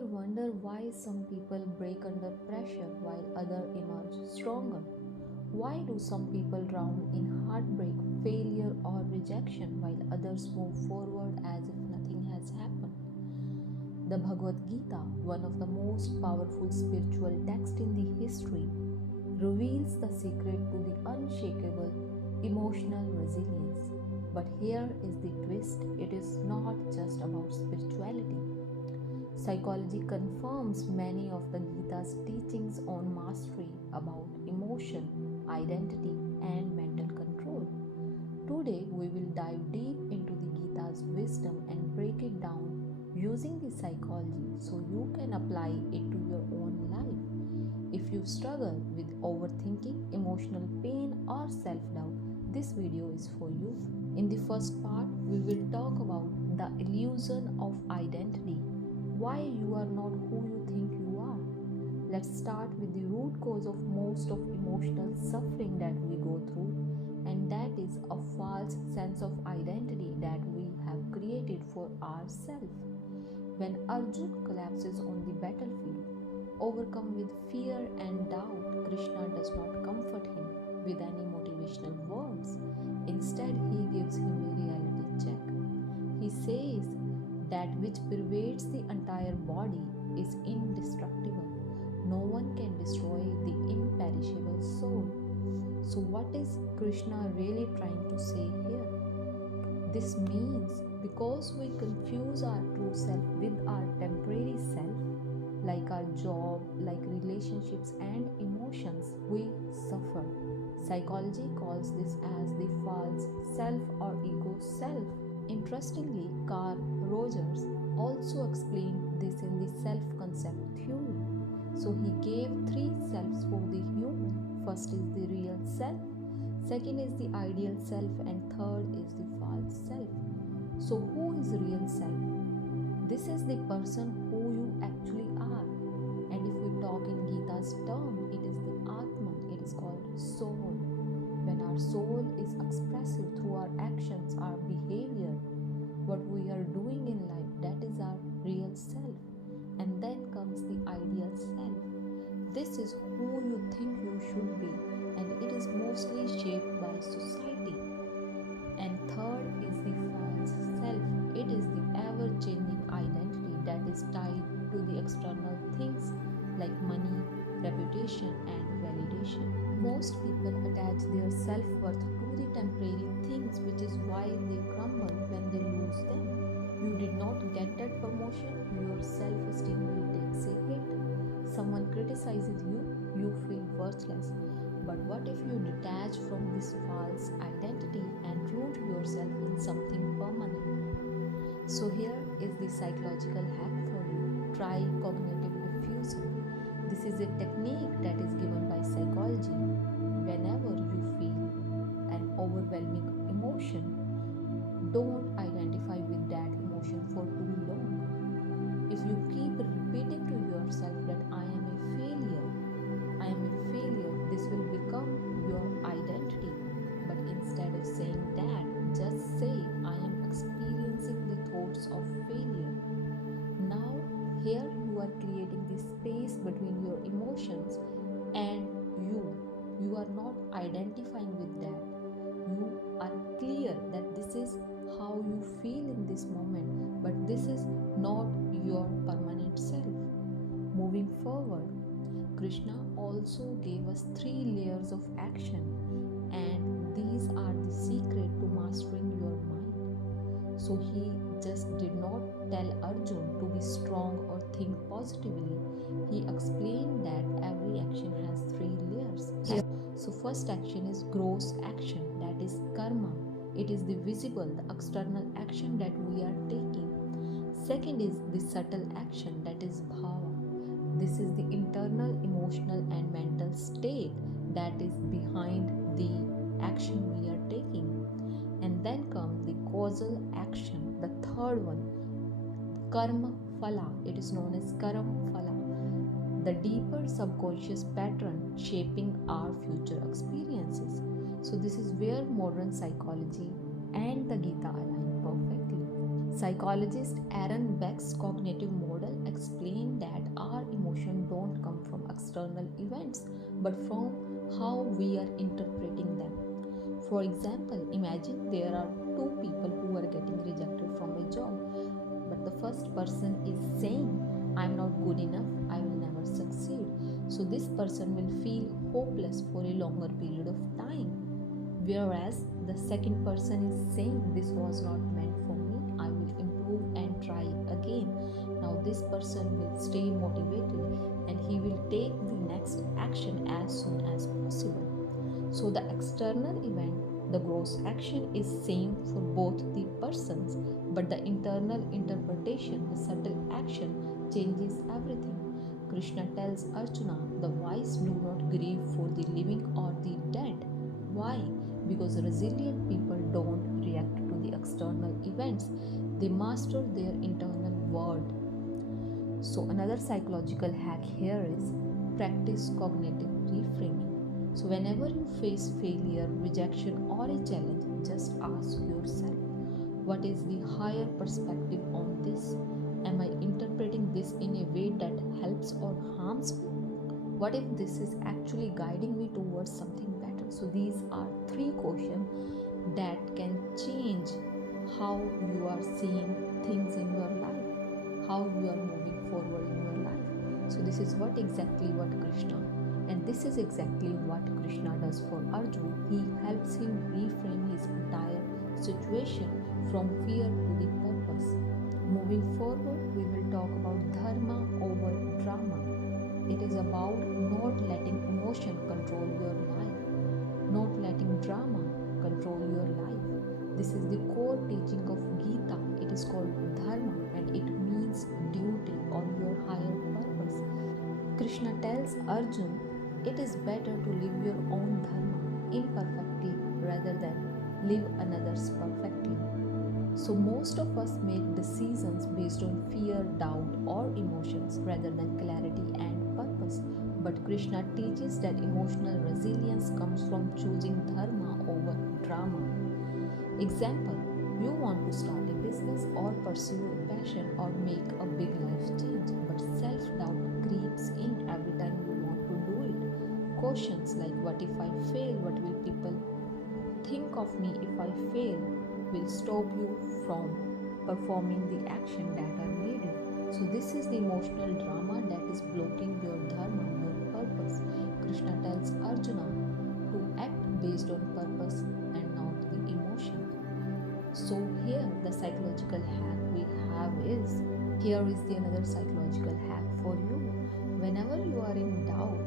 ever wonder why some people break under pressure while others emerge stronger? Why do some people drown in heartbreak, failure, or rejection while others move forward as if nothing has happened? The Bhagavad Gita, one of the most powerful spiritual texts in the history, reveals the secret to the unshakable emotional resilience. But here is the twist, it is not just about spirituality. Psychology confirms many of the Gita's teachings on mastery about emotion, identity, and mental control. Today, we will dive deep into the Gita's wisdom and break it down using the psychology so you can apply it to your own life. If you struggle with overthinking, emotional pain, or self doubt, this video is for you. In the first part, we will talk about the illusion of identity, why you are not who you think you are. Let's start with the root cause of most of emotional suffering that we go through, and that is a false sense of identity that we have created for ourselves. When Arjun collapses on the battlefield, overcome with fear and doubt, Krishna does not comfort him with any motivational words. Instead, he gives him a reality check. He says that which pervades the entire body is indestructible. No one can destroy the imperishable soul. So, what is Krishna really trying to say here? This means because we confuse our true self with our temporary self, like our job, like relationships and emotions, we suffer. Psychology calls this as the false self or ego self. Interestingly, Carl Rogers also explained this in the self-concept theory. So he gave three selves for the human. First is the real self, second is the ideal self, and third is the false self. So who is real self? This is the person who you actually are. And if we talk in Gita's term, it is the Atman, it is called soul. When our soul is expressive through our actions, our behavior, what we are doing in life, that is our real self. And then comes the ideal self. This is who you think you should be, and it is mostly shaped by society. And third is the false self. It is the ever-changing identity that is tied to the external things like money, reputation, and validation. Most people attach their self-worth to the temporary things, which is why they crumble when they lose them. You did not get that promotion, your self-esteem will take a hit. Someone criticizes you, you feel worthless. But what if you detach from this false identity and root yourself in something permanent? So here is the psychological hack for you. Try cognitive diffusion. This is a technique that is given by psychology. Whenever you feel an overwhelming emotion, don't identify with that emotion for too long. If you keep repeating to yourself that I am a failure, this will become your identity. But instead of saying that, just say I am experiencing the thoughts of failure. Now, here you are creating the space between your emotions and you. You are not identifying with that. You are clear that this is how you feel in this moment, but this is not your permanent self. Moving forward, Krishna also gave us 3 layers of action, and these are the secret to mastering your mind. So he just did not tell Arjun to be strong or think positively. He explained that every action has 3 layers. So first action is gross action, that is karma. It is the visible, the external action that we are taking. Second is the subtle action, that is bhava. This is the internal, emotional and mental state that is behind the action we are taking. And then comes the causal action, the third one, karma phala. It is known as karma phala, the deeper subconscious pattern shaping our future experiences. So this is where modern psychology and the Gita align perfectly. Psychologist Aaron Beck's cognitive model explained that our emotions don't come from external events but from how we are interpreting them. For example, imagine there are two people who are getting rejected from a job, but the first person is saying, I'm not good enough, I will never succeed. So this person will feel hopeless for a longer period of time. Whereas the second person is saying, this was not meant for me, I will improve and try again. Now this person will stay motivated and he will take the next action as soon as possible. So the external event, the gross action is same for both the persons, but the internal interpretation, the subtle action changes everything. Krishna tells Arjuna, the wise do not grieve for the living or the dead. Why? Because resilient people don't react to the external events, they master their internal world. So another psychological hack here is practice cognitive reframing. So whenever you face failure, rejection or a challenge, just ask yourself, what is the higher perspective on this? Am I interpreting this in a way that helps or harms me? What if this is actually guiding me towards something better? So these are three questions that can change how you are seeing things in your life, how you are moving forward in your life. So this is what Krishna, and this is exactly what Krishna does for Arjuna. He helps him reframe his entire situation from fear to the purpose. Moving forward, we will talk about dharma over drama. It is about not letting emotion control your life, not letting drama control your life. This is the core teaching of Gita. It is called dharma and it means duty or your higher purpose. Krishna tells Arjuna, it is better to live your own dharma imperfectly rather than live another's perfectly. So most of us make decisions based on fear, doubt or emotions rather than clarity and purpose. But Krishna teaches that emotional resilience comes from choosing dharma over drama. Example, you want to start a business or pursue a passion or make a big life change, but self-doubt creeps in every time you want to do it. Questions like, what if I fail? What will people think of me if I fail? Will stop you from performing the action that are needed. So this is the emotional drama that is blocking your dharma, your purpose. Krishna tells Arjuna to act based on purpose and not the emotion. So here the psychological hack we have is, here is the another psychological hack for you. Whenever you are in doubt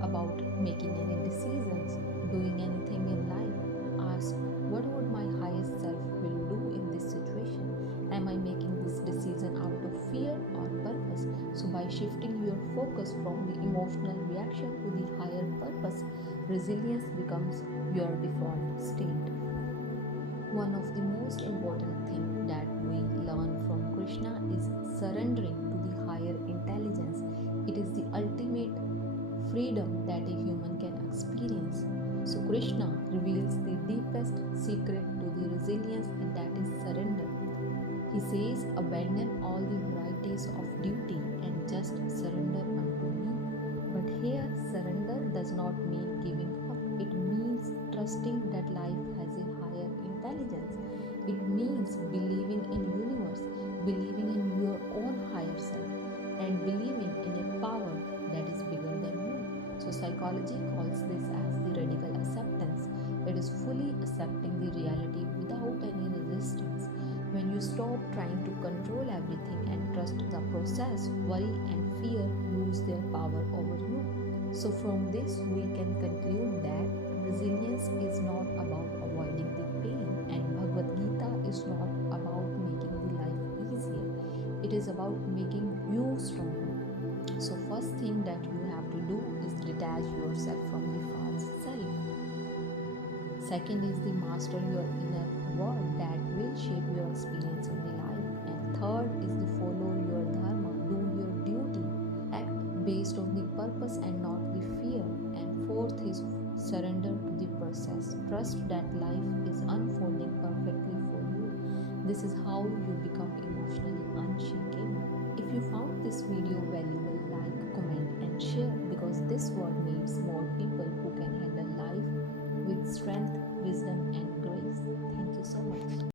about making any decisions, doing anything in life, ask, what would my highest self will do in this situation? Am I making this decision out of fear or purpose? So by shifting your focus from the emotional reaction to the higher purpose, resilience becomes your default state. One of the most important things that we learn from Krishna is surrendering to the higher intelligence. It is the ultimate freedom that a human can experience. So Krishna reveals the deepest secret to the resilience, and that is surrender. He says, abandon all the varieties of duty and just surrender unto me. But here surrender does not mean giving up. It means trusting that life has a higher intelligence. It means believing in universe, believing in your own higher self, and believing in a power that is bigger than you. So psychology calls this as the radical acceptance. It is fully accepting the reality without any resistance. When you stop trying to control everything and trust the process, worry and fear lose their power over you. So from this we can conclude that resilience is not about avoiding the pain, and Bhagavad Gita is not about making the life easier. It is about making you stronger. So first thing that you have to do is detach yourself from the false self. Second is the master your inner world that will shape your experience in the life. And third is the follow your dharma, do your duty, act based on the purpose and not the fear. And fourth is surrender to the process. Trust that life is unfolding perfectly for you. This is how you become emotionally unshakable. If you found this video valuable, like, comment, and share because this world needs more people who can handle life with strength,